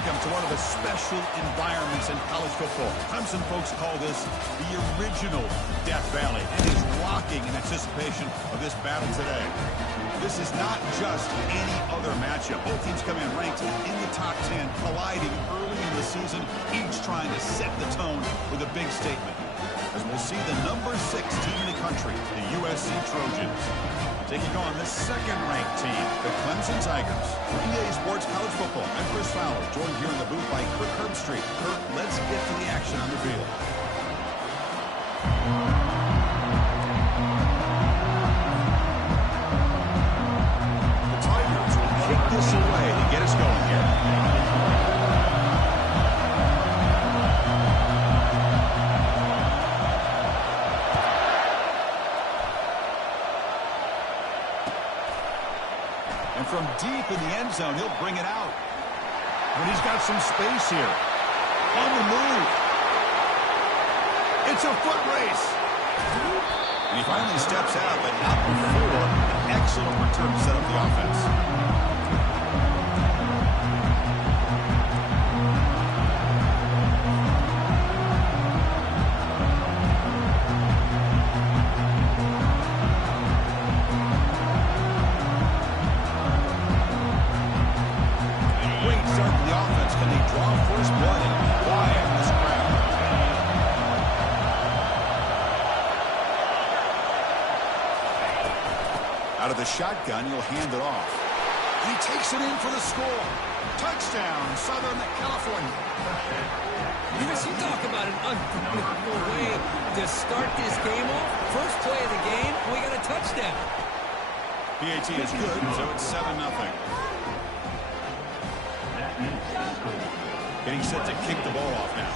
welcome to one of the special environments in college football. Clemson folks call this the original Death Valley, and is rocking in anticipation of this battle today. This is not just any other matchup. Both teams come in ranked in the top 10, colliding early in the season, each trying to set the tone with a big statement. As we'll see the number 6 team in the country, the USC Trojans, taking on the second-ranked team, the Clemson Tigers. For EA Sports College Football, I'm Chris Fowler, joined here in the booth by Kirk Herbstreit. Kirk, let's get to the action on the field. The Tigers will kick this away to get us going here. From deep in the end zone, he'll bring it out. But he's got some space here. On the move. It's a foot race. And he finally steps out, but not before an excellent return to set up the offense. Out of the shotgun, he'll hand it off. He takes it in for the score. Touchdown, Southern California. Chris, you talk about an unbelievable way to start this game off. First play of the game, we got a touchdown. PAT is good, so it's 7-0. Getting set to kick the ball off now.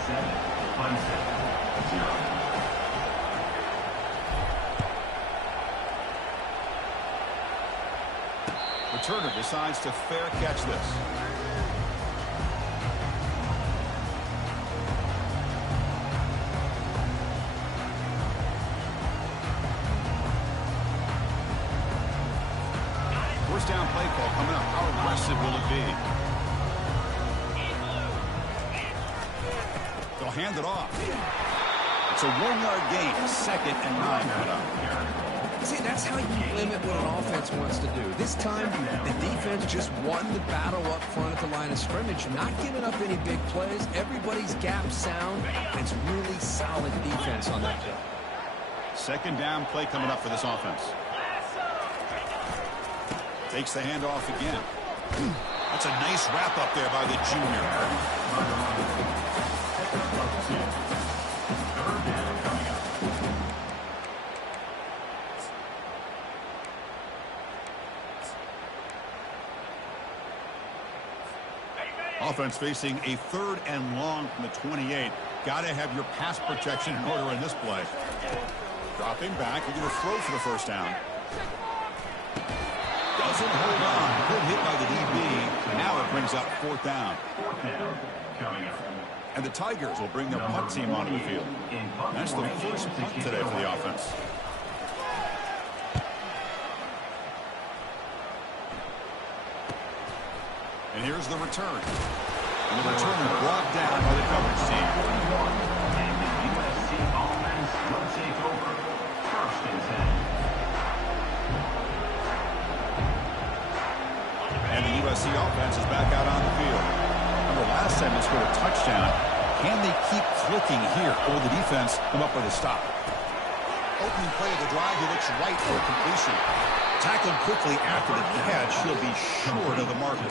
Returner decides to fair catch this. First down play call coming up. How aggressive will it be? They'll hand it off. It's a 1-yard gain. 2nd and 9 coming up. See, that's how you limit what an offense wants to do. This time, the defense just won the battle up front at the line of scrimmage, not giving up any big plays. Everybody's gap sound. It's really solid defense on that play. 2nd down play coming up for this offense. Takes the handoff again. That's a nice wrap up there by the junior. Offense facing a 3rd and long from the 28. Got to have your pass protection in order in this play. Dropping back, you're going to throw for the first down. Doesn't hold on. Good hit by the DB. Now it brings up 4th down. And the Tigers will bring their punt team onto the field. That's the first punt today for the offense. And here's the return. And the return brought down by the coverage team. And the USC offense will take over. 1st and 10. And the USC offense is back out on the field. Remember, last time they scored a touchdown. Can they keep clicking here, or the defense come up with a stop? Opening play of the drive, he looks right for a completion. Tackled quickly after the catch, he'll be short of the mark.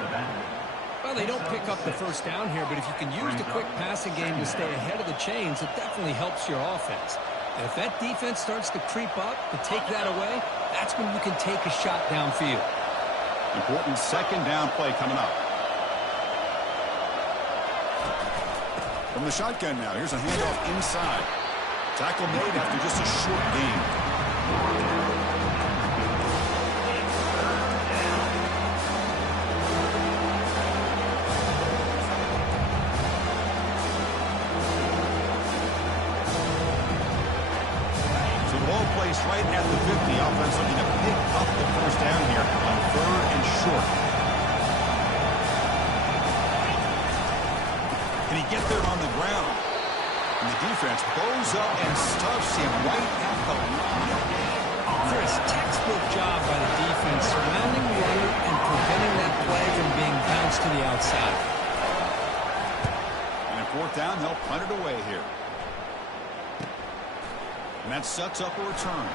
Well, they don't pick up the first down here, but if you can use the quick passing game to stay ahead of the chains, it definitely helps your offense. And if that defense starts to creep up and take that away, that's when you can take a shot downfield. Important 2nd down play coming up. From the shotgun now, here's a handoff inside. Tackle made after just a short gain. Right at the 50. Offense looking to pick up the first down here on 3rd and short. Can he get there on the ground? And the defense bows up and stuffs him right at the line. Chris, textbook job by the defense surrounding the runner and preventing that play from being bounced to the outside. And at fourth down, they'll punt it away here. And that sets up a return.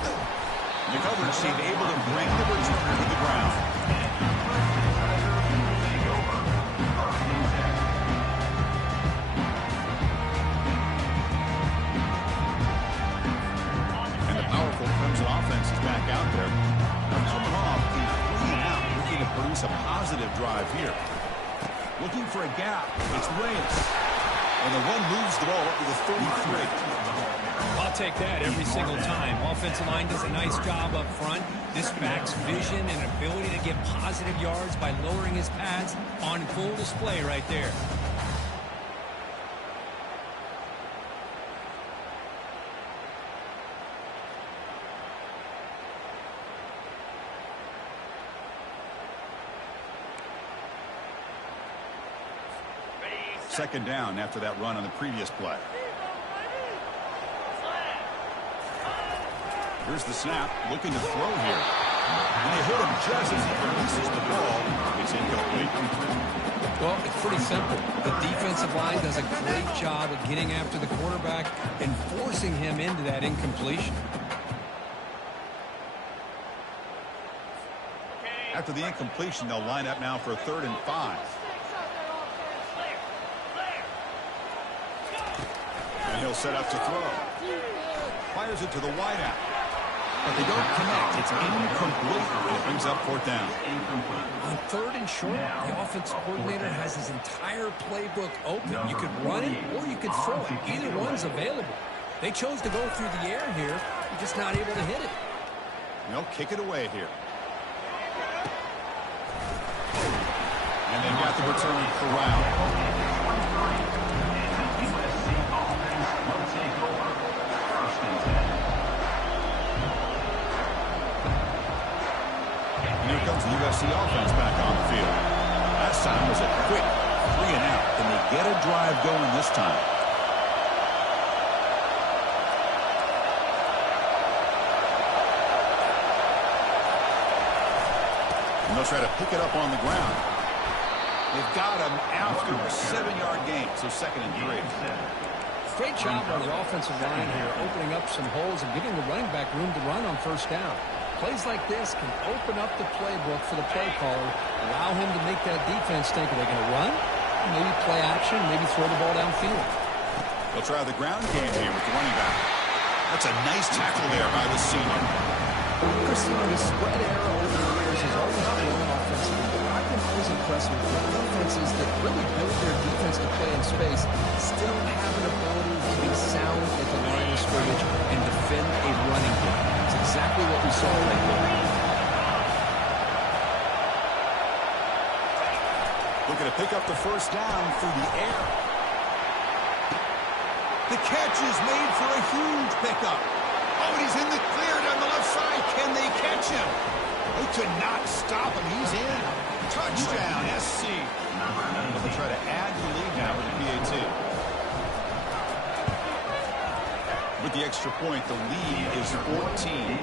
The coverage team able to bring the returner to the ground. And the powerful Clemson offense is back out there. They're coming off in 3 and out, looking to produce a positive drive here. Looking for a gap. It's Reyes. And the run moves the ball up to the 33. I'll take that every single time. Offensive line does a nice job up front. This back's vision and ability to get positive yards by lowering his pads on full display right there. Second down after that run on the previous play. Here's the snap, looking to throw here. And they hit him just as he releases the ball. It's incomplete. Well, it's pretty simple. The defensive line does a great job of getting after the quarterback and forcing him into that incompletion. After the incompletion, they'll line up now for 3rd and 5. And he'll set up to throw. Fires it to the wideout. But they don't connect. It's incomplete. And it brings up 4th down. On 3rd and short, the offensive coordinator has his entire playbook open. You could run it or you could throw it. Either one's available. They chose to go through the air here. You're just not able to hit it. And they'll kick it away here. And they've got the return corral. And here comes the USC offense back on the field. Last time was a quick 3 and out. Can they get a drive going this time? And they'll try to pick it up on the ground. They've got him after a 7-yard gain, so 2nd and 3. Great job by the offensive line here, opening up some holes and giving the running back room to run on 1st down. Plays like this can open up the playbook for the play caller, allow him to make that defense think, are they going to run? Maybe play action, maybe throw the ball downfield. They'll try the ground game here with the running back. That's a nice tackle there by the senior. Christian, the spread era over the years has always been one offensively, but I've been always impressed with the defenses that really build their defense to play in space, still have an ability to be sound at the line of scrimmage and defend a running game. It's exactly what we saw right there. Looking to pick up the 1st down through the air. The catch is made for a huge pickup. Oh, and he's in the clear down the left side. Can they catch him? They could not stop him. He's in. Touchdown, SC. They'll try to add to the lead now with the PAT. With the extra point, the lead is 14.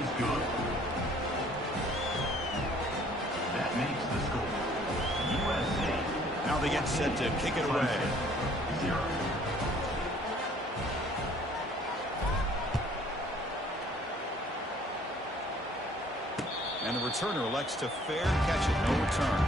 That makes the score. USC. Now they get set to kick it away. 0. And the returner elects to fair catch it. No return.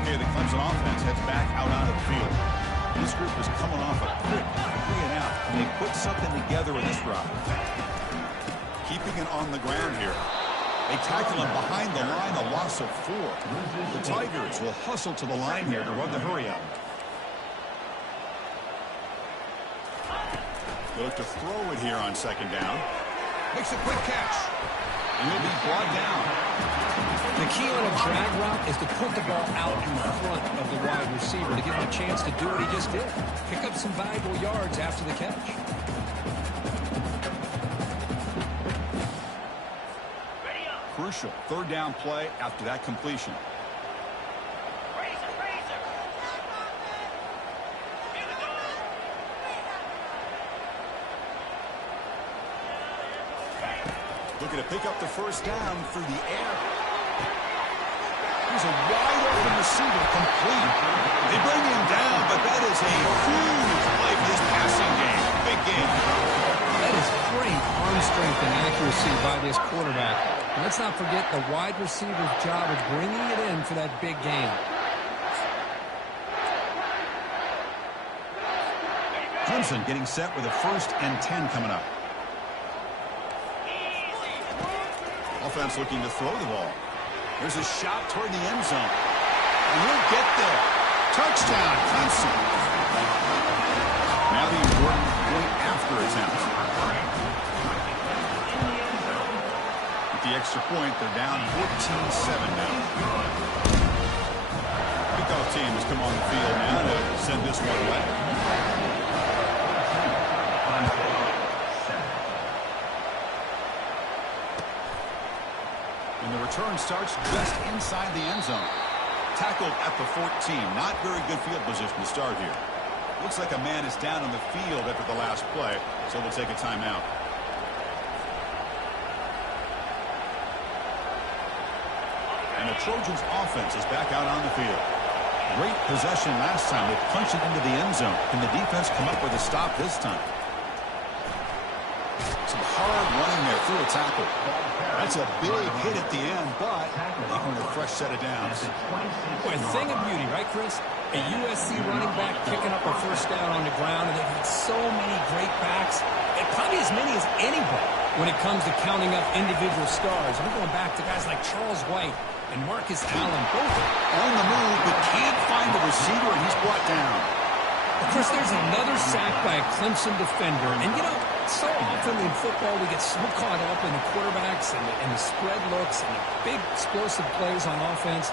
Okay, the Clemson offense heads back out onto the field. This group is coming off a quick 3 and out, and they put something together in this drive. Keeping it on the ground here. They tackle him behind the line, a loss of 4. The Tigers will hustle to the line here to run the hurry up. They look to throw it here on 2nd down. Makes a quick catch. And he'll be brought down. The key on a drag route is to put the ball out in front of the wide receiver to give him a chance to do what he just did. Pick up some valuable yards after the catch. Crucial third down play after that completion. Looking to pick up the first down through the air. Here's a wide open receiver, complete. They bring him down, but that is a huge play for this passing game. Big game. That is great arm strength and accuracy by this quarterback. And let's not forget the wide receiver's job of bringing it in for that big game. Clemson getting set with a 1st and 10 coming up. Offense looking to throw the ball. There's a shot toward the end zone. And he'll get there. Touchdown, Clemson. Now the important point after attempt. With the extra point, they're down 14-7 now. Kickoff team has come on the field now to send this one away. And the return starts just inside the end zone. Tackled at the 14. Not very good field position to start here. Looks like a man is down on the field after the last play, so they'll take a timeout. And the Trojans offense is back out on the field. Great possession last time. They punched it into the end zone. Can the defense come up with a stop this time? Some hard running there through a tackle. That's a big hit at the end, but they earn a fresh set of downs. Boy, a thing of beauty, right, Chris? A USC running back picking up a first down on the ground, and they've had so many great backs, and probably as many as anybody when it comes to counting up individual stars. We're going back to guys like Charles White and Marcus Allen, both on the move, but can't find the receiver, and he's brought down. Of course, there's another sack by a Clemson defender, and you know, so often in football we get so caught up in the quarterbacks and the spread looks and the big explosive plays on offense.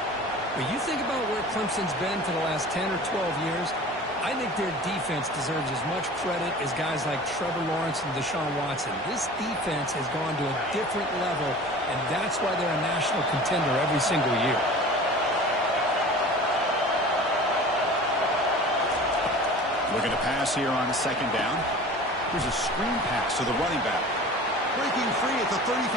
But you think about where Clemson's been for the last 10 or 12 years, I think their defense deserves as much credit as guys like Trevor Lawrence and Deshaun Watson. This defense has gone to a different level, and that's why they're a national contender every single year. Looking to pass here on 2nd down. Here's a screen pass to the running back. Breaking free at the 35.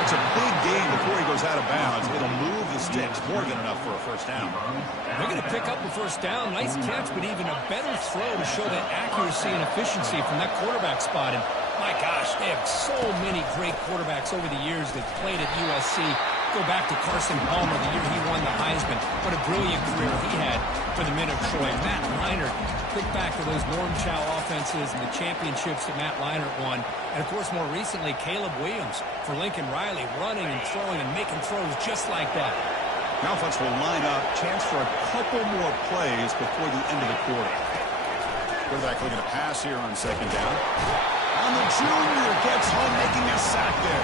It's a big gain before he goes out of bounds. It'll move the sticks. More than enough for a first down. They're going to pick up the first down. Nice catch, but even a better throw to show that accuracy and efficiency from that quarterback spot. And my gosh, they have so many great quarterbacks over the years that played at USC. Go back to Carson Palmer the year he won the Heisman. What a brilliant career he had for the men of Troy. Matt Leinart, think back to those Norm Chow offenses and the championships that Matt Leinart won. And, of course, more recently, Caleb Williams for Lincoln Riley, running and throwing and making throws just like that. Now offense will line up. Chance for a couple more plays before the end of the quarter. Quarterback looking to pass here on 2nd down. And the junior gets home, making a sack there.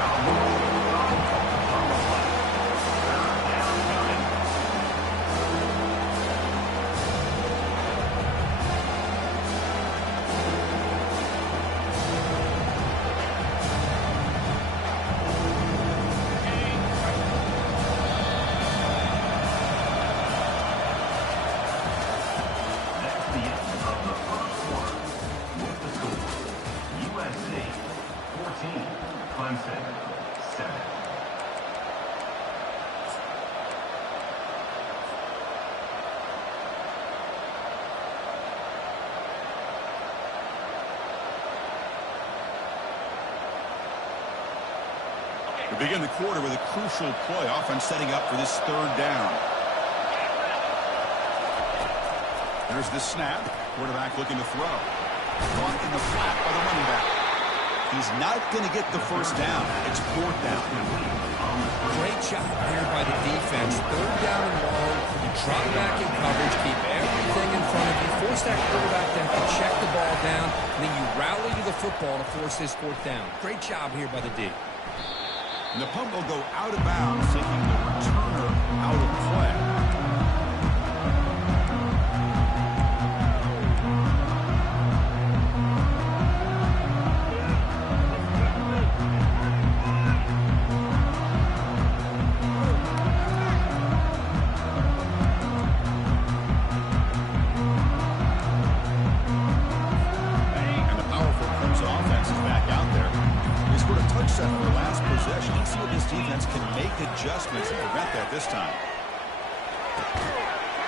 We begin the quarter with a crucial play. Offense setting up for this 3rd down. There's the snap. Quarterback looking to throw. Caught in the flat by the running back. He's not going to get the first down. It's 4th down. Great job here by the defense. 3rd down and long. You drop back in coverage, keep everything in front of you, force that quarterback to have to check the ball down, and then you rally to the football to force this 4th down. Great job here by the D. And the punt will go out of bounds, taking the returner out of play. Adjustments and prevent that this time.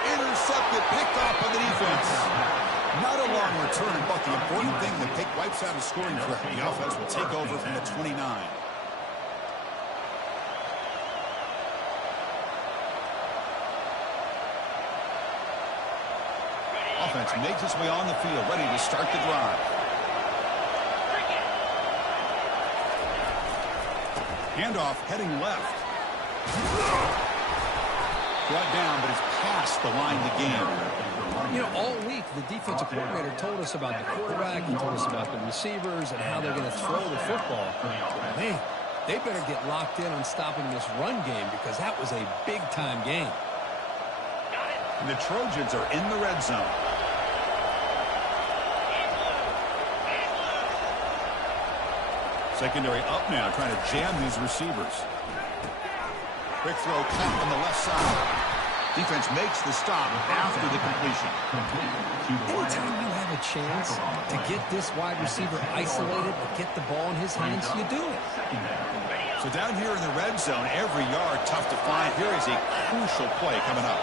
Intercepted, picked off by the defense. Not a long return, but the important thing, the pick wipes out a scoring threat. The offense will take over from the 29. Offense makes its way on the field, ready to start the drive. Handoff heading left. Brought down, but it's past the line to gain. You know, all week, the defensive coordinator told us about the quarterback. He told us about the receivers and how they're going to throw the football. Man, they better get locked in on stopping this run game because that was a big-time game. And the Trojans are in the red zone. Secondary up now, trying to jam these receivers. Quick throw caught on the left side. Defense makes the stop after the completion. Anytime you have a chance to get this wide receiver isolated and get the ball in his hands, you do it. So down here in the red zone, every yard tough to find. Here is a crucial play coming up.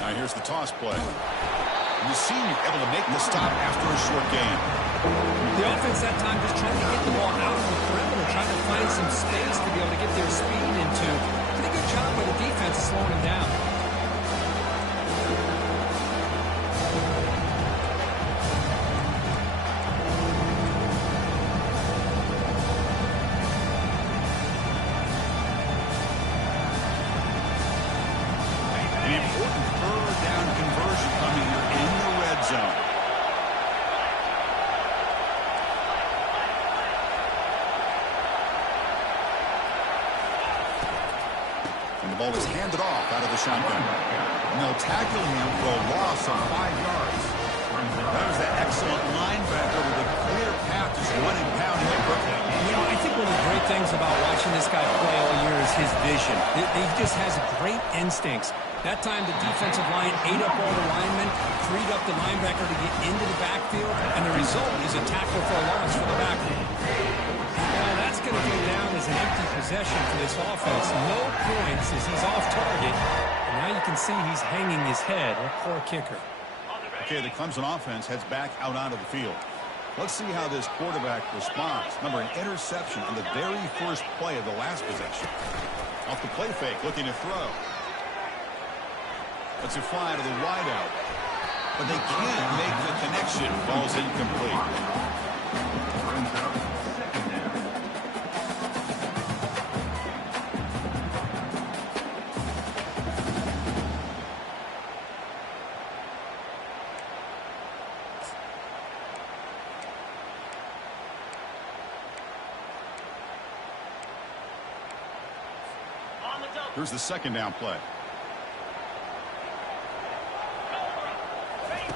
Now here's the toss play. And the senior able to make the stop after a short gain. The offense that time just trying to get the ball out on the perimeter, trying to find some space to be able to get their speed into. Pretty good job by the defense slowing him down. An important third down conversion coming here in the red zone. And the ball is handed off out of the shotgun. And they'll tackle him for a loss of 5 yards. That was that excellent linebacker with a clear path just running downhill quickly. You know, I think one of the great things about watching this guy play all year is his vision. He just has great instincts. That time, the defensive line ate up all the linemen, freed up the linebacker to get into the backfield, and the result is a tackle for a loss for the backfield. Now, that's going to go down as an empty possession for this offense. No points as he's off target, and now you can see he's hanging his head. A poor kicker. Okay, the Clemson offense heads back out onto the field. Let's see how this quarterback responds. Remember, an interception on the very first play of the last possession. Off the play fake, looking to throw. Let's it fly to the wideout. But they can't make the connection. Ball's incomplete. Here's the second down play.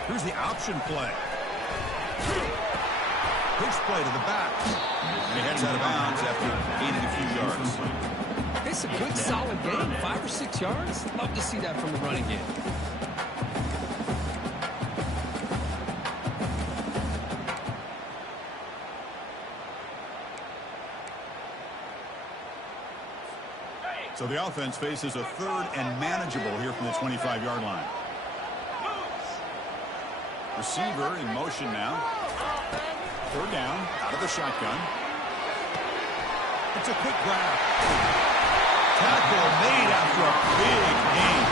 Here's the option play. Pitch play to the back. And he heads out of bounds after gaining a few yards. It's a good, solid game. 5 or 6 yards. Love to see that from the running game. So the offense faces a third and manageable here from the 25-yard line. Receiver in motion now. Third down, out of the shotgun. It's a quick grab. Tackle made after a big gain.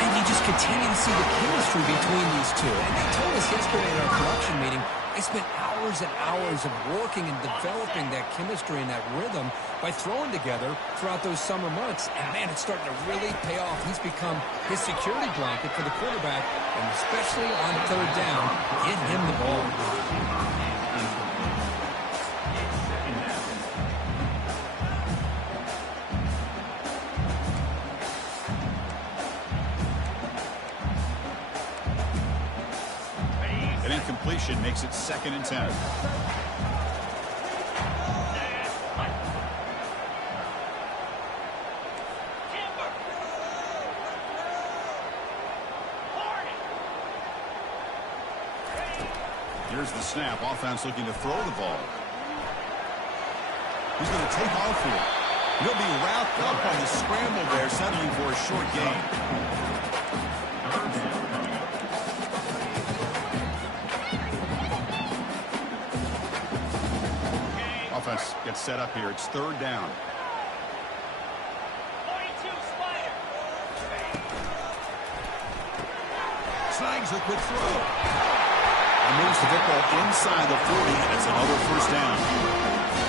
And you just continue to see the chemistry between these two. And they told us yesterday in our production meeting, they spent hours and hours of working and developing that chemistry and that rhythm by throwing together throughout those summer months. And, man, it's starting to really pay off. He's become his security blanket for the quarterback, and especially on third down, get him the ball. An incompletion makes it 2nd and 10. Here's the snap. Offense looking to throw the ball. He's going to take off here. He'll be wrapped up on the scramble there, settling for a short gain. Offense gets set up here. It's 3rd down. Snags a quick throw. And moves the football inside the 40, and it's another 1st down.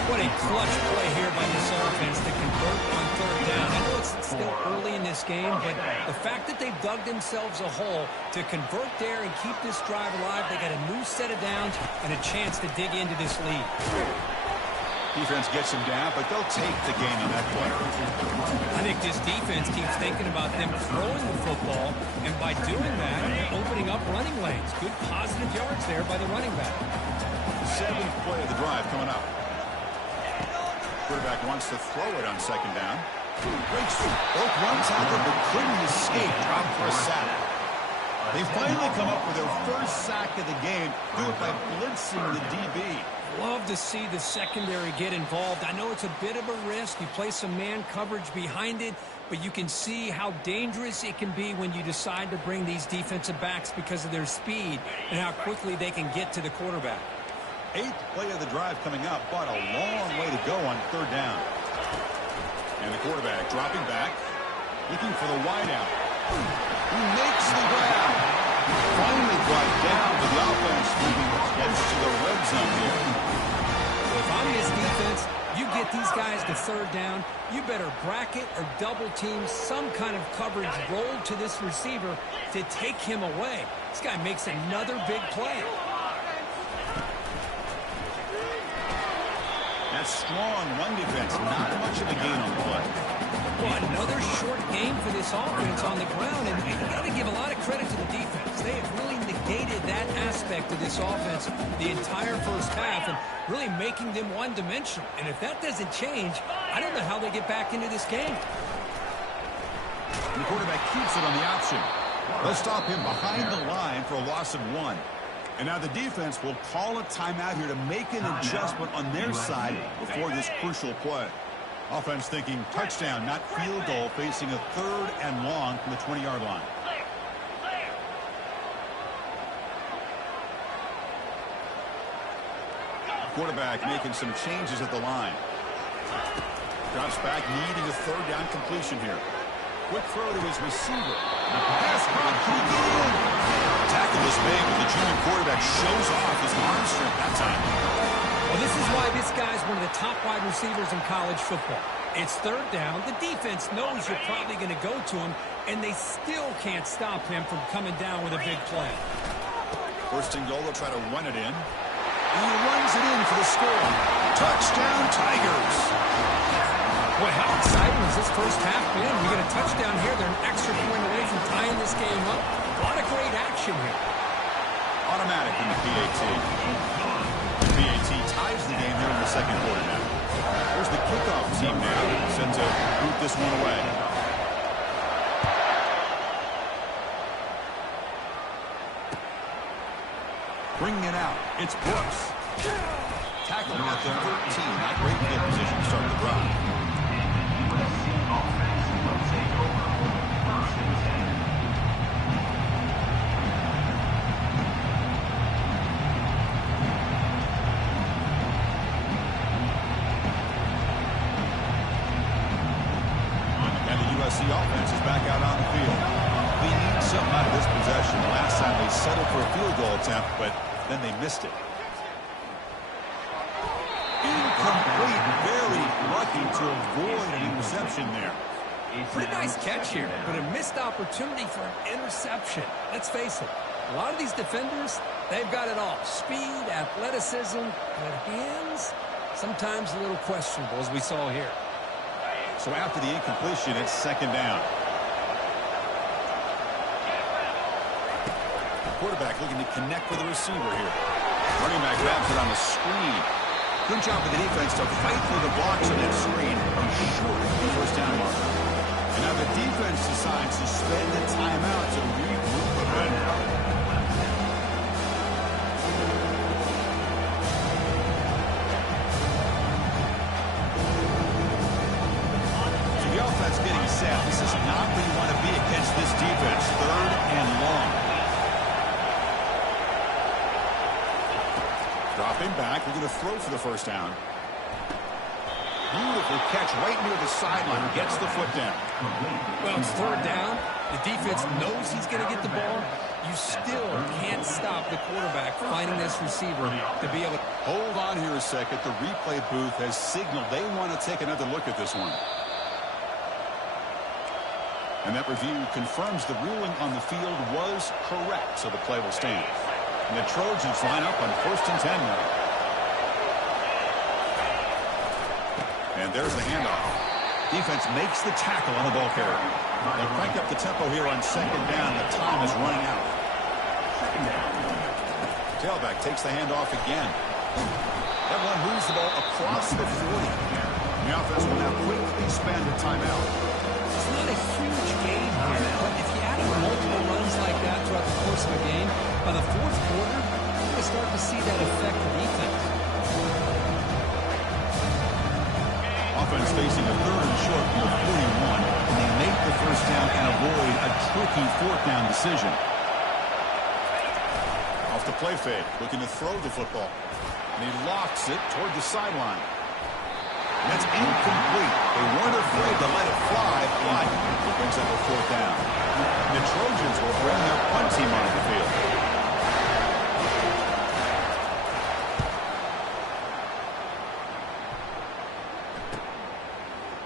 What a clutch play here by this offense to convert on 3rd down. I know it's still early in this game, but the fact that they've dug themselves a hole to convert there and keep this drive alive, they got a new set of downs and a chance to dig into this lead. Defense gets him down, but they'll take the gain on that play. I think this defense keeps thinking about them throwing the football, and by doing that, opening up running lanes. Good positive yards there by the running back. 7th play of the drive coming up. Quarterback wants to throw it on 2nd down. Breaks through both run tackle, but couldn't escape. Dropped for a sack. They finally come up with their 1st sack of the game. Do it by blitzing the DB. Love to see the secondary get involved. I know it's a bit of a risk. You play some man coverage behind it, but you can see how dangerous it can be when you decide to bring these defensive backs because of their speed and how quickly they can get to the quarterback. 8th play of the drive coming up, but a long way to go on 3rd down. And the quarterback dropping back, looking for the wideout. He makes the grab. Finally brought down, but the offense moving close to the red zone here. If I'm this defense, you get these guys to 3rd down, you better bracket or double team some kind of coverage roll to this receiver to take him away. This guy makes another big play. That strong run defense, not much of a gain on the play. Well, another short game for this offense on the ground, and you got to give a lot of credit to the defense. They have really negated that aspect of this offense the entire 1st half and really making them one-dimensional. And if that doesn't change, I don't know how they get back into this game. And the quarterback keeps it on the option. They'll stop him behind the line for a loss of 1. And now the defense will call a timeout here to make an adjustment on their side before this crucial play. Offense thinking touchdown, not field goal, facing a 3rd and long from the 20-yard line. Quarterback making some changes at the line. Drops back, needing a 3rd down completion here. Quick throw to his receiver. Pass block, can he get in? Tackle was made, but the junior quarterback shows off his arm strength that time. Well, this is why this guy's one of the top wide receivers in college football. It's 3rd down. The defense knows you're probably going to go to him, and they still can't stop him from coming down with a big play. 1st and goal, they'll try to run it in. And he runs it in for the score. Touchdown, Tigers. Boy, how exciting has this 1st half been? We get a touchdown here. They're an extra point away from tying this game up. A lot of great action here. Automatic in the PAT. The PAT ties the game here in the 2nd quarter now. Here's the kickoff team now, set to boot this one away. Bringing it out, it's Brooks. Tackling at the 13, not great field position to start the drive. USC offense is back out on the field. They need some something out of this possession. Last time they settled for a field goal attempt, but then they missed it. Incomplete. Very lucky to avoid an interception there. Pretty nice catch here, but a missed opportunity for an interception. Let's face it, a lot of these defenders, they've got it all. Speed, athleticism, but hands, sometimes a little questionable, as we saw here. So after the incompletion, it's second down. The quarterback looking to connect with the receiver here. Running back grabs it on the screen. Good job with the defense to fight through the blocks on that screen. He's short of the first down mark. And now the defense decides to spend the timeout to regroup a bit. So the offense getting set. This is not where you want to be against this defense. Third and long. Dropping back. We're going to throw for the first down. Beautiful catch right near the sideline. Gets the foot down. Well, it's third down. The defense knows he's going to get the ball. You still can't stop the quarterback finding this receiver to be able to... Hold on here a second. The replay booth has signaled they want to take another look at this one. And that review confirms the ruling on the field was correct, so the play will stand. And the Trojans line up on 1st and 10 now. And there's the handoff. Defense makes the tackle on the ball carrier. They'll crank up the tempo here on second down. The time is running out. Tailback takes the handoff again. That one moves the ball across the 40. The offense will now quickly spend a timeout. It's not a huge game here, but if you add multiple runs like that throughout the course of a game, by the fourth quarter, you're going to start to see that affect the defense. Offense facing a third and short from the 41, and they make the first down and avoid a tricky fourth down decision. Off the play fake, looking to throw the football. And he lofts it toward the sideline. And that's incomplete. They weren't afraid to let it fly, but it brings up a fourth down. And the Trojans will bring their punt team onto the field.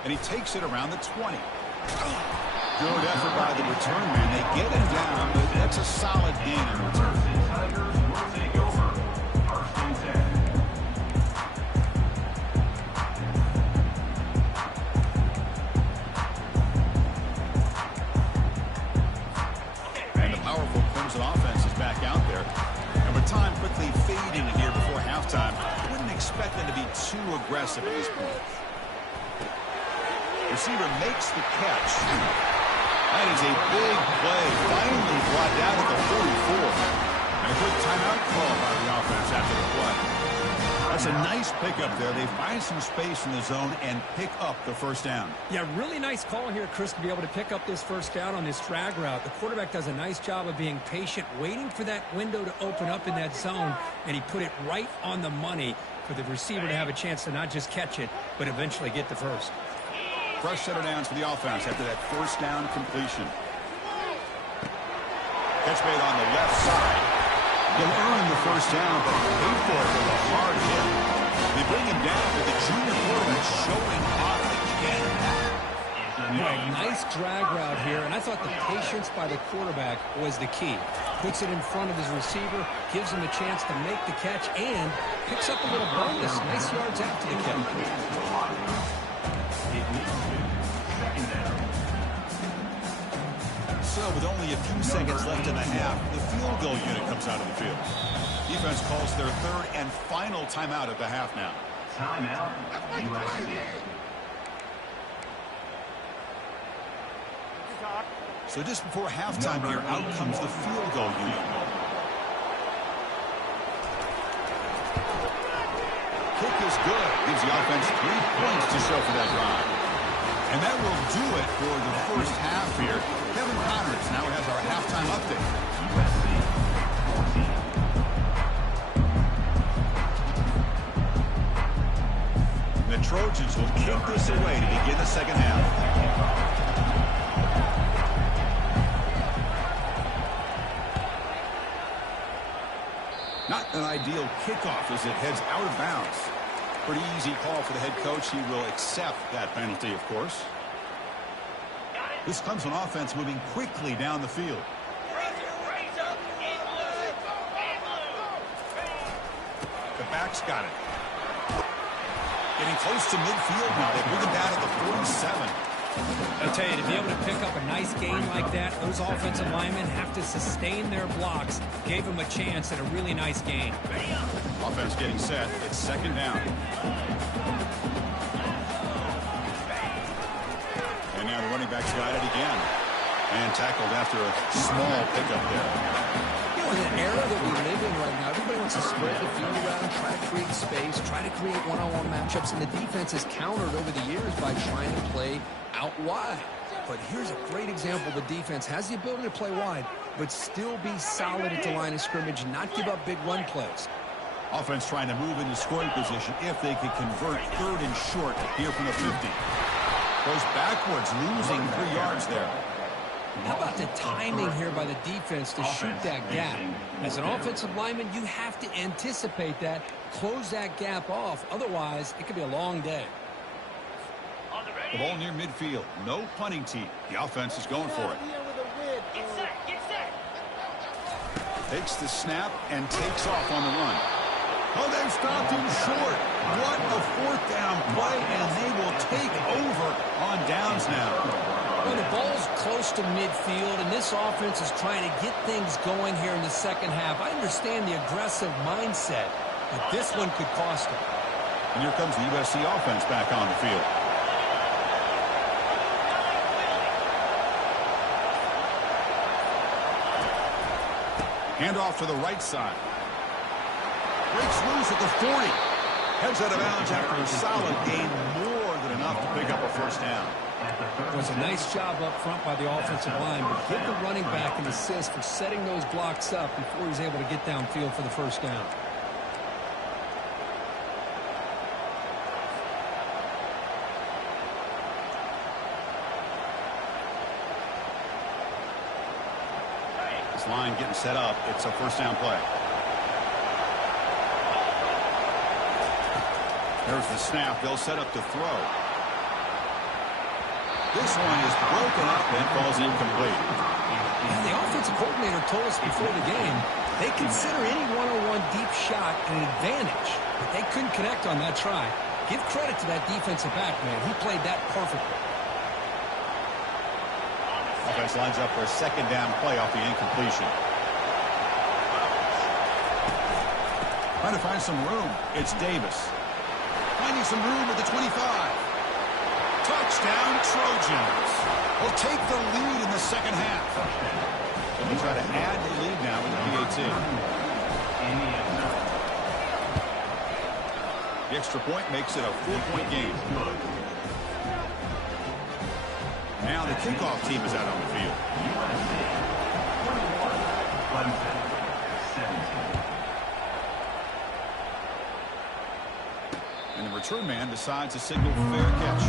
And he takes it around the 20. Good effort by the return man. They get it down, but that's a solid gain in return. And the powerful Clemson offense is back out there. And with time quickly fading here before halftime, I wouldn't expect them to be too aggressive at this point. Receiver makes the catch. That is a big play. Finally brought down at the 44. And a quick timeout call by the offense after the play. That's a nice pickup there. They find some space in the zone and pick up the first down. Yeah, really nice call here, Chris, to be able to pick up this first down on this drag route. The quarterback does a nice job of being patient, waiting for that window to open up in that zone, and he put it right on the money for the receiver to have a chance to not just catch it, but eventually get the first. Fresh set of downs for the offense after that first down completion. Catch made on the left side. He'll earn the first down, but paid for it with a hard hit. They bring him down with the junior quarterback showing off again. Right, nice drag route here, and I thought the patience by the quarterback was the key. Puts it in front of his receiver, gives him a chance to make the catch, and picks up a little bonus. Nice yards after the catch. So with only a few seconds left in the half, the field goal unit comes out of the field. Defense calls their third and final timeout at the half now. Timeout, USA. So just before halftime here, out comes the field goal unit. Kick is good. Gives the offense 3 points to show for that drive. And that will do it for the first half here. Kevin Connors now has our halftime update. The Trojans will kick this away to begin the second half. An ideal kickoff as it heads out of bounds. Pretty easy call for the head coach. He will accept that penalty, of course. This comes on offense moving quickly down the field. The back's got it. Getting close to midfield now. They bring him down to the 47. I'll tell you, to be able to pick up a nice gain like that, those offensive linemen have to sustain their blocks. Gave him a chance at a really nice gain. Offense getting set. It's second down. And now the running back's got it again. And tackled after a small pickup there. You know, in an era that we live in right now, everybody wants to spread the field around, try to create space, try to create one-on-one matchups, and the defense has countered over the years by trying to play out wide. But here's a great example. The defense has the ability to play wide, but still be solid at the line of scrimmage, not give up big run plays. Offense trying to move into scoring position if they could convert third and short here from the 50. Goes backwards, losing 3 yards there. How about the timing here by the defense to shoot that gap? As an offensive lineman, you have to anticipate that, close that gap off. Otherwise, it could be a long day. The ball near midfield. No punting team. The offense is going for it. Takes the snap and takes off on the run. Oh, they've stopped him short. What a fourth down play, and they will take over on downs now. Well, the ball's close to midfield, and this offense is trying to get things going here in the second half. I understand the aggressive mindset, but this one could cost them. And here comes the USC offense back on the field. Handoff to the right side. Breaks loose at the 40. Heads out of bounds after a solid gain, more than enough to pick up a first down. It was a nice job up front by the offensive line, but give the running back an assist for setting those blocks up before he was able to get downfield for the first down. This line getting set up. It's a first down play. There's the snap. They'll set up to throw. This one is broken up and falls incomplete. And the offensive coordinator told us before the game they consider any one-on-one deep shot an advantage, but they couldn't connect on that try. Give credit to that defensive back, man. He played that perfectly. Offense lines up for a second down play off the incompletion. Trying to find some room. It's Davis. Finding some room at the 25. Touchdown, Trojans. Will take the lead in the second half. So we try to add the lead now with the PAT. The extra point makes it a 4-point game. Now the kickoff team is out on the field. And the return man decides to signal fair catch.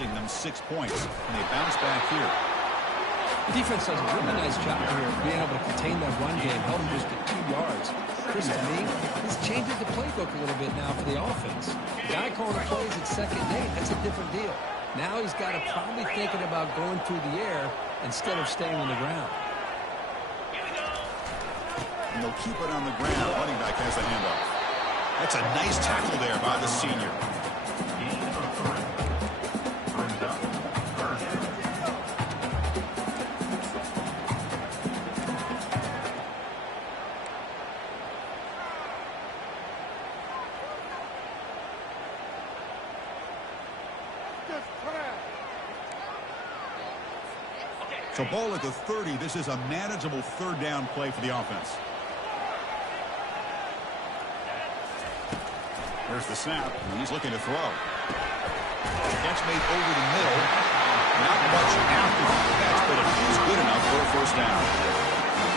Them 6 points, and they bounce back here. The defense does a really nice job here of being able to contain that run game, held them just at 2 yards. Chris, to me, this changes the playbook a little bit now for the offense. The guy calling the plays at 2nd and 8, that's a different deal. Now he's got to probably thinking about going through the air instead of staying on the ground. And they'll keep it on the ground. Running back has the handoff. That's a nice tackle there by the senior. So ball at the 30. This is a manageable third down play for the offense. There's the snap. And he's looking to throw. Catch made over the middle. Not much after the catch, but it is good enough for a first down.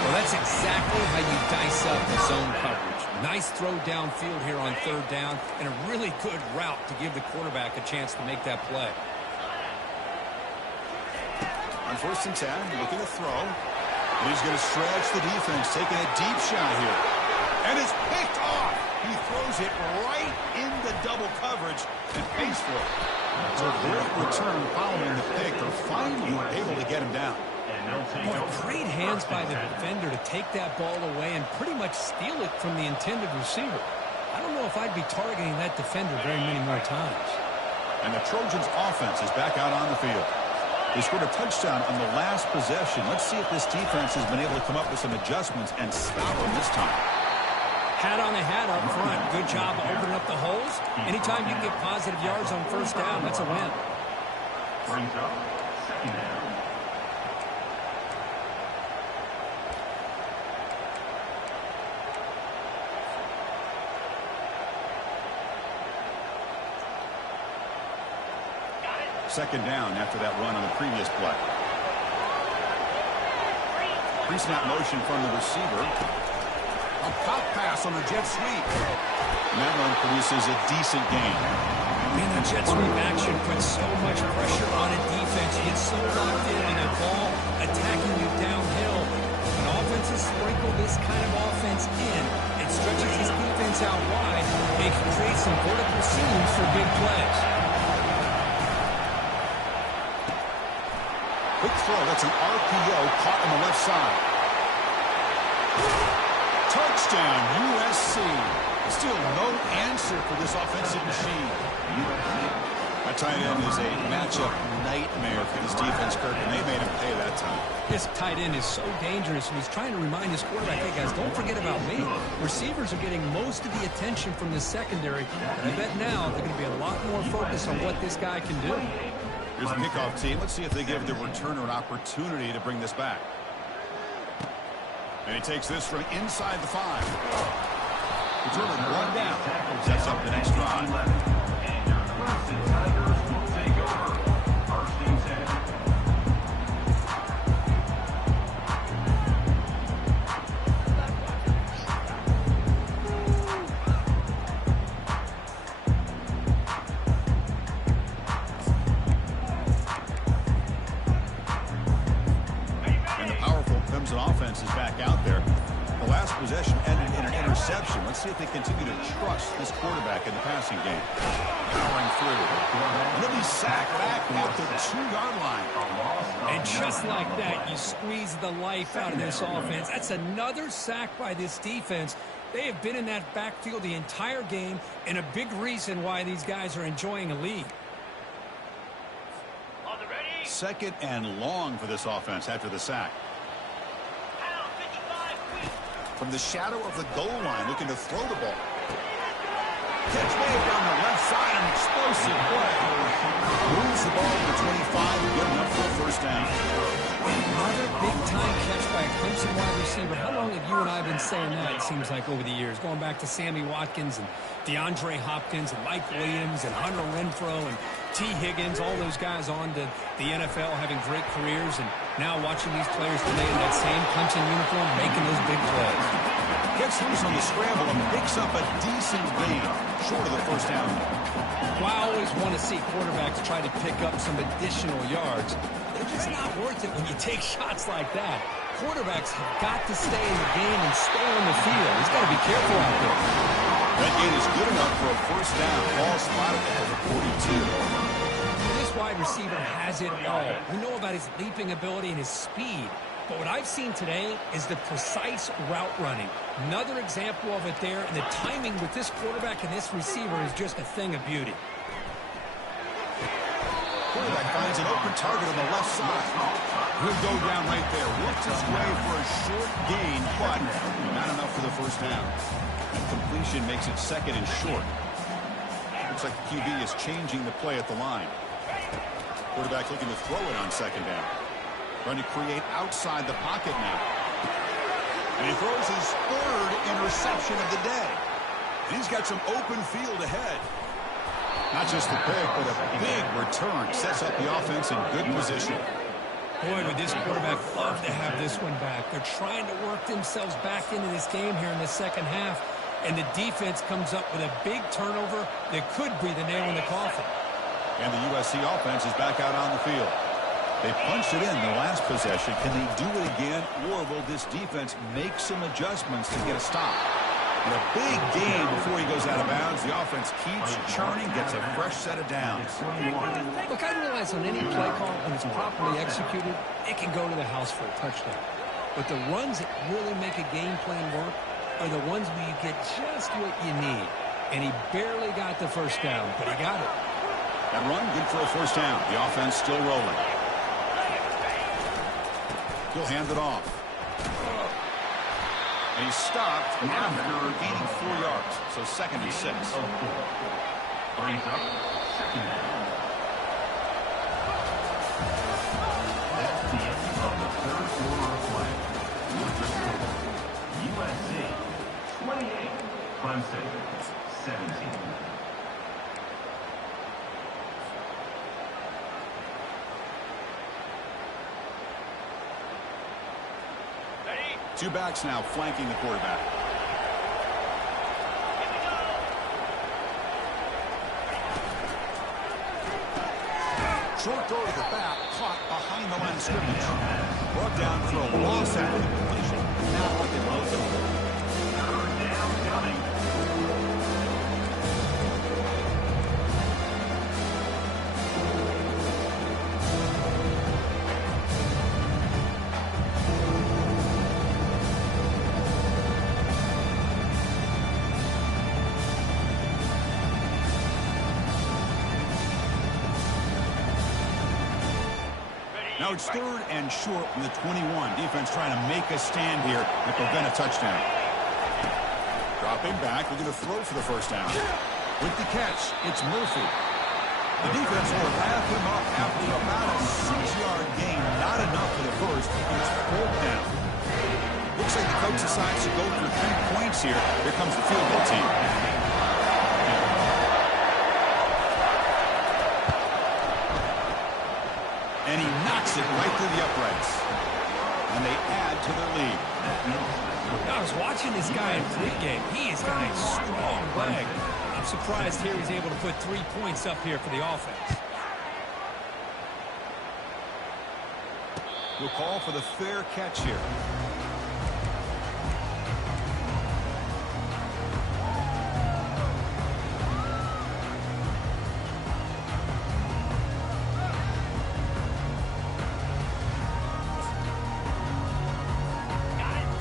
Well, that's exactly how you dice up the zone coverage. Nice throw downfield here on third down, and a really good route to give the quarterback a chance to make that play. On 1st and 10, looking to throw. And he's going to stretch the defense, taking a deep shot here. And it's picked off. He throws it right into double coverage and pays for it. So a great return following the pick. They're finally able to get him down. Boy, great hands by the defender to take that ball away and pretty much steal it from the intended receiver. I don't know if I'd be targeting that defender very many more times. And the Trojans' offense is back out on the field. They scored a touchdown on the last possession. Let's see if this defense has been able to come up with some adjustments and stop them this time. Hat on a hat up front. Good job opening up the holes. Anytime you can get positive yards on first down, that's a win. Brings up second down. Second down after that run on the previous play. Pre-snap motion from the receiver. A pop pass on the jet sweep. And that run produces a decent gain. Man, the jet sweep action puts so much pressure on a defense. You get so locked in on that ball attacking you downhill. When offenses sprinkle this kind of offense in, it stretches this defense out wide. It can create some vertical seams for big plays. Quick throw. That's an RPO caught on the left side. Touchdown, USC. Still no answer for this offensive machine. That tight end is a matchup nightmare for this defense, Kirk, and they made him pay that time. This tight end is so dangerous, and he's trying to remind his quarterback, hey, guys, don't forget about me. Receivers are getting most of the attention from the secondary, and I bet now they're going to be a lot more focused on what this guy can do. Here's the kickoff team. Let's see if they give the returner an opportunity to bring this back. And he takes this from inside the 5. Returner one down. Sets up the next drive. And your Clemson Tigers will take over. First and 10. Offense is back out there. The last possession ended in an interception. Let's see if they continue to trust this quarterback in the passing game. Powering through. And they'll be sacked back at the 2-yard line. And just like that, you squeeze the life out of this offense. That's another sack by this defense. They have been in that backfield the entire game, and a big reason why these guys are enjoying a lead. Second and long for this offense after the sack. From the shadow of the goal line, looking to throw the ball. Catch way down the left side, an explosive play. Moves the ball to the 25, good enough for a first down. Another big-time catch by a Clemson wide receiver. How long have you and I been saying that, it seems like, over the years? Going back to Sammy Watkins and DeAndre Hopkins and Mike Williams and Hunter Renfrow and T. Higgins, all those guys on to the NFL having great careers, and now watching these players today in that same Clemson uniform making those big plays. Gets loose on the scramble and picks up a decent gain short of the first down. Well, I always want to see quarterbacks try to pick up some additional yards. They're just not worth it when you take shots like that. Quarterbacks have got to stay in the game and stay on the field. He's got to be careful out there. That gain is good enough for a first down. Ball spotted at the 42. This wide receiver has it all. We know about his leaping ability and his speed. But what I've seen today is the precise route running. Another example of it there, and the timing with this quarterback and this receiver is just a thing of beauty. Quarterback finds an open target on the left side. He'll go down right there. Works his way for a short gain, but not enough for the first down. And completion makes it second and short. Looks like the QB is changing the play at the line. Quarterback looking to throw it on second down. Trying to create outside the pocket now. And he throws his third interception of the day. And he's got some open field ahead. Not just the pick, but a big return. Sets up the offense in good position. Boy, would this quarterback love to have this one back. They're trying to work themselves back into this game here in the second half, and the defense comes up with a big turnover that could be the nail in the coffin. And the USC offense is back out on the field. They punched it in the last possession. Can they do it again, or will this defense make some adjustments to get a stop? In a big game before he goes out of bounds, the offense keeps churning, gets a fresh set of downs. Look, I realize on any play call, when it's properly executed, it can go to the house for a touchdown. But the runs that really make a game plan work are the ones where you get just what you need. And he barely got the first down, but he got it. That run, good for a first down. The offense still rolling. He'll hand it off. And he's stopped after gaining 4 yards. So 2nd and 6. Brings up 2nd down. That's the end of the 3rd quarter of play. With the score, USC 28, Clemson 17. Two backs now flanking the quarterback. Short throw to the back, caught behind the line of scrimmage. Brought down for a loss after the completion. Now what they load them. 3rd down coming. Now it's 3rd and short from the 21. Defense trying to make a stand here and prevent a touchdown. Dropping back, looking to throw for the first down. With the catch, it's Murphy. The defense will wrap him up after about a 6-yard gain. Not enough for the first. It's 4th down. Looks like the coach decides to go for 3 points here. Here comes the field goal team. And he knocks it right through the uprights. And they add to their lead. I was watching this guy in pregame. He has got a strong leg. I'm surprised here he's able to put 3 points up here for the offense. We'll call for the fair catch here.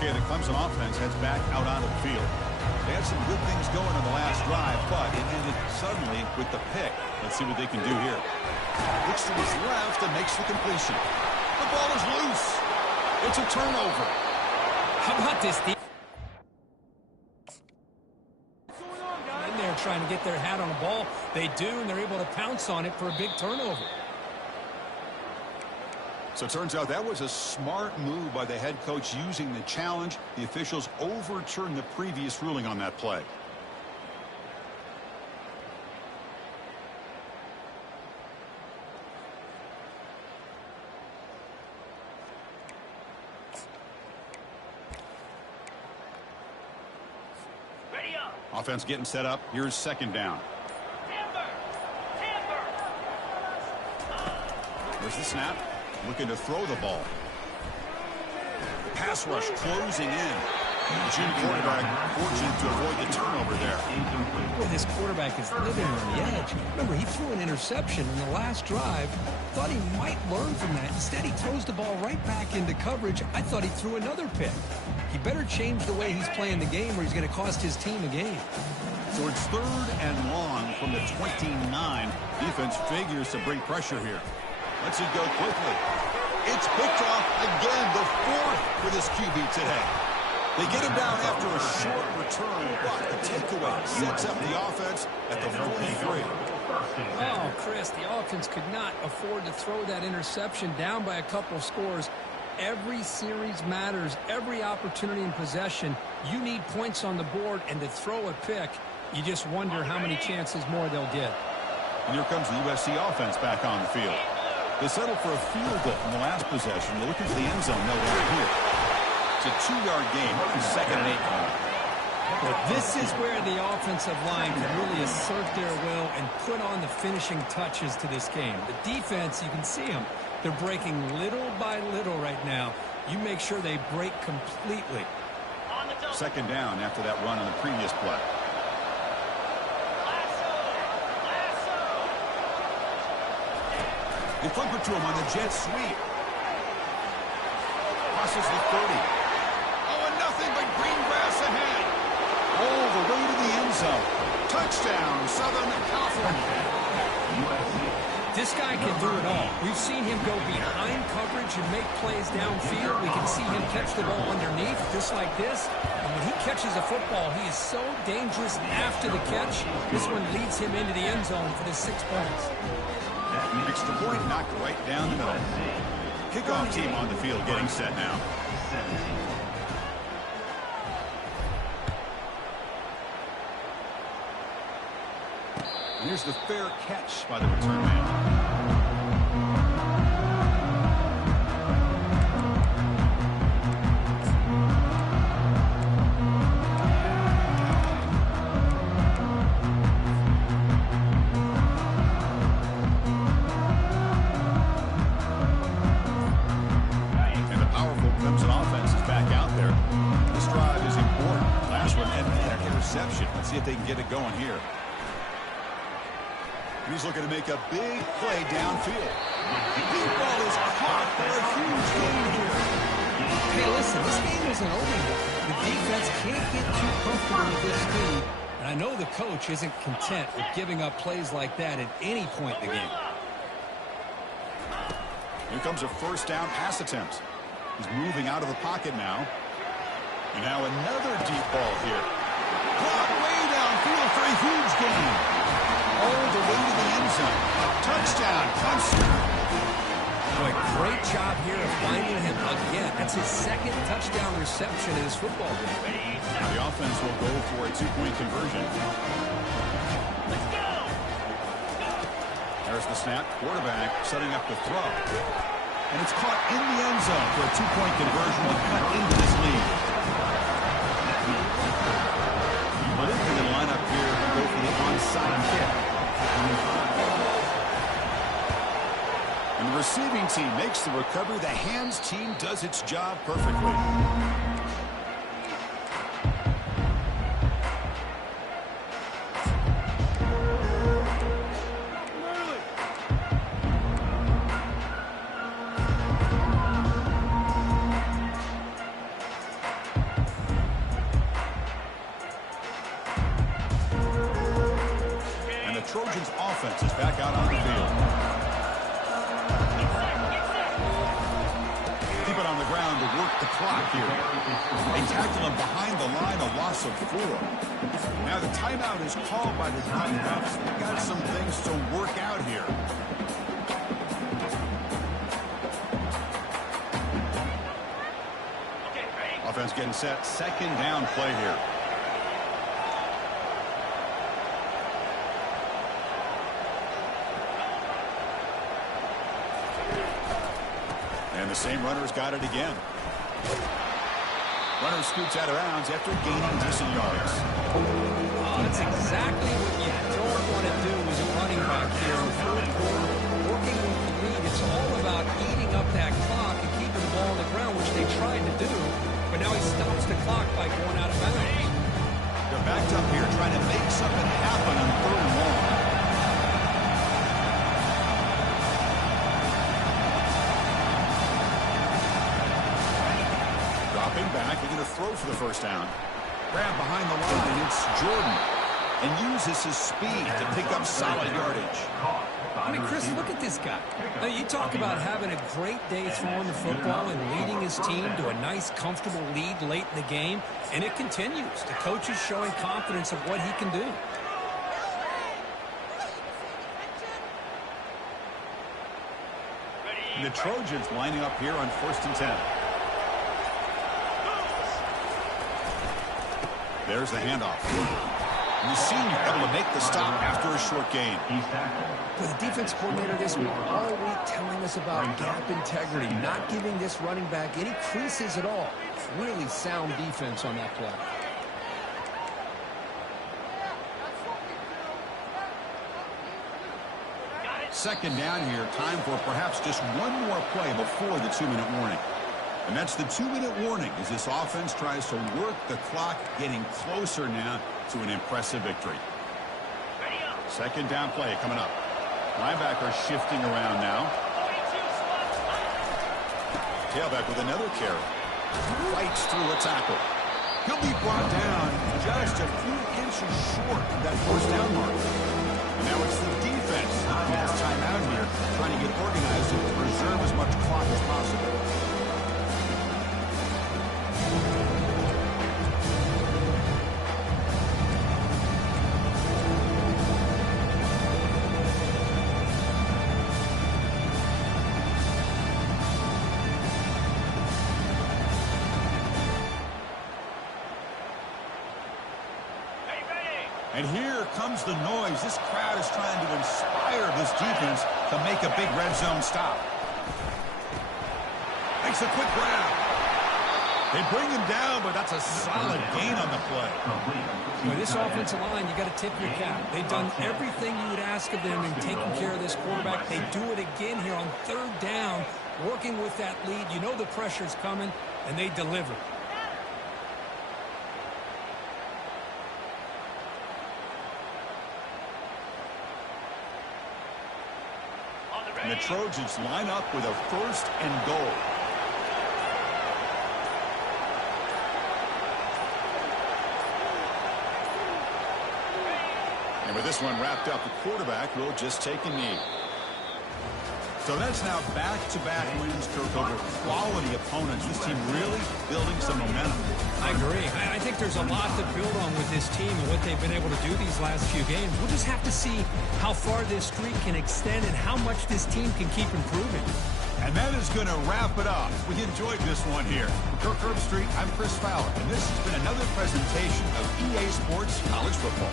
Okay, the Clemson offense heads back out onto the field. They had some good things going on the last drive, but it ended suddenly with the pick. Let's see what they can do here. Looks to his left and makes the completion. The ball is loose. It's a turnover. How about this defense? In there trying to get their hat on the ball. They do, and they're able to pounce on it for a big turnover. So it turns out that was a smart move by the head coach using the challenge. The officials overturned the previous ruling on that play. Offense getting set up. Here's 2nd down. There's the snap. Looking to throw the ball. Pass rush closing in. The junior quarterback fortunate to avoid the turnover there. Boy, this quarterback is living on the edge. Remember, he threw an interception in the last drive. Thought he might learn from that. Instead, he throws the ball right back into coverage. I thought he threw another pick. He better change the way he's playing the game or he's going to cost his team a game. So it's 3rd and long from the 29. Defense figures to bring pressure here. Lets it go quickly. It's picked off again, the 4th for this QB today. They get him down after a short return, but the takeaway sets up the offense at the 43. Oh, Chris, the offense could not afford to throw that interception down by a couple of scores. Every series matters. Every opportunity in possession, you need points on the board, and to throw a pick, you just wonder how many chances more they'll get. And here comes the USC offense back on the field. They settled for a field goal in the last possession. They're looking for the end zone. No doubt here. It's a 2-yard game. Second and 8. But this is where the offensive line can really assert their will and put on the finishing touches to this game. The defense, you can see them. They're breaking little by little right now. You make sure they break completely. Second down after that run on the previous play. They flip it to him on the jet sweep. Crosses the 30. Oh, and nothing but green grass ahead. All the way to the end zone. Touchdown, Southern California. This guy can do it all. We've seen him go behind coverage and make plays downfield. We can see him catch the ball underneath, just like this. And when he catches a football, he is so dangerous after the catch. This one leads him into the end zone for the 6 points. Extra point knocked right down the middle. Kickoff team on the field getting set now. And here's the fair catch by the return man. Let's see if they can get it going here. He's looking to make a big play downfield. Deep ball is caught for a huge gain here. Hey, listen, this game isn't over yet. The defense can't get too comfortable with this lead, and I know the coach isn't content with giving up plays like that at any point in the game. Here comes a first down pass attempt. He's moving out of the pocket now. And now another deep ball here. Caught way downfield for a huge gain. All the way to the end zone. Touchdown, Clemson. Boy, great job here of finding him again. That's his second touchdown reception in his football game. Now the offense will go for a 2-point conversion. Let's go. There's the snap. Quarterback setting up the throw. And it's caught in the end zone for a 2-point conversion to cut into this lead. But if they line up here and go for the onside kick. And the receiving team makes the recovery. The hands team does its job perfectly. Trojans offense is back out on the field. Keep it on the ground to work the clock here. They tackle him behind the line, a loss of 4. Now the timeout is called by the Timeouts. They've got some things to work out here. Offense getting set. Second down play here. And the same runner's got it again. Runner scoots out of bounds after gaining decent yards. That's exactly what you don't want to do as a running back here in the third quarter. Working with the lead, it's all about eating up that clock and keeping the ball on the ground, which they tried to do. But now he stops the clock by going out of bounds. They're backed up here trying to make something happen on 3rd and long. Back, they're going to throw for the first down. Grab behind the line, it's Jordan. And uses his speed to pick up solid yardage. I mean, Chris, look at this guy. Now, you talk about having a great day throwing the football and leading his team to a nice, comfortable lead late in the game, and it continues. The coach is showing confidence of what he can do. And the Trojans lining up here on 1st and 10. There's the handoff. The senior able to make the stop after a short gain. He's tackled. But the defense coordinator this week all week telling us about gap integrity, not giving this running back any creases at all. Really sound defense on that play. Second down here, time for perhaps just one more play before the 2-minute warning. And that's the 2-minute warning as this offense tries to work the clock, getting closer now to an impressive victory. Second down play coming up. Linebacker shifting around now. Tailback with another carry. Fights through a tackle. He'll be brought down just a few inches short of that first down mark. And now it's the defense. Last time out here, trying to get organized and preserve as much clock as possible. And here comes the noise. This crowd is trying to inspire this defense to make a big red zone stop. Makes a quick grab. They bring him down, but that's a solid gain on the play. With this offensive line, you got to tip your cap. They've done everything you would ask of them in taking care of this quarterback. They do it again here on third down, working with that lead. You know the pressure's coming, and they deliver. And the Trojans line up with a 1st and goal. And with this one wrapped up, the quarterback will just take a knee. So that's now back-to-back wins, Kirk, over quality opponents. This team really building some momentum. I agree. I think there's a lot to build on with this team and what they've been able to do these last few games. We'll just have to see how far this streak can extend and how much this team can keep improving. And that is going to wrap it up. We enjoyed this one here. For Kirk Herbstreit, I'm Chris Fowler, and this has been another presentation of EA Sports College Football.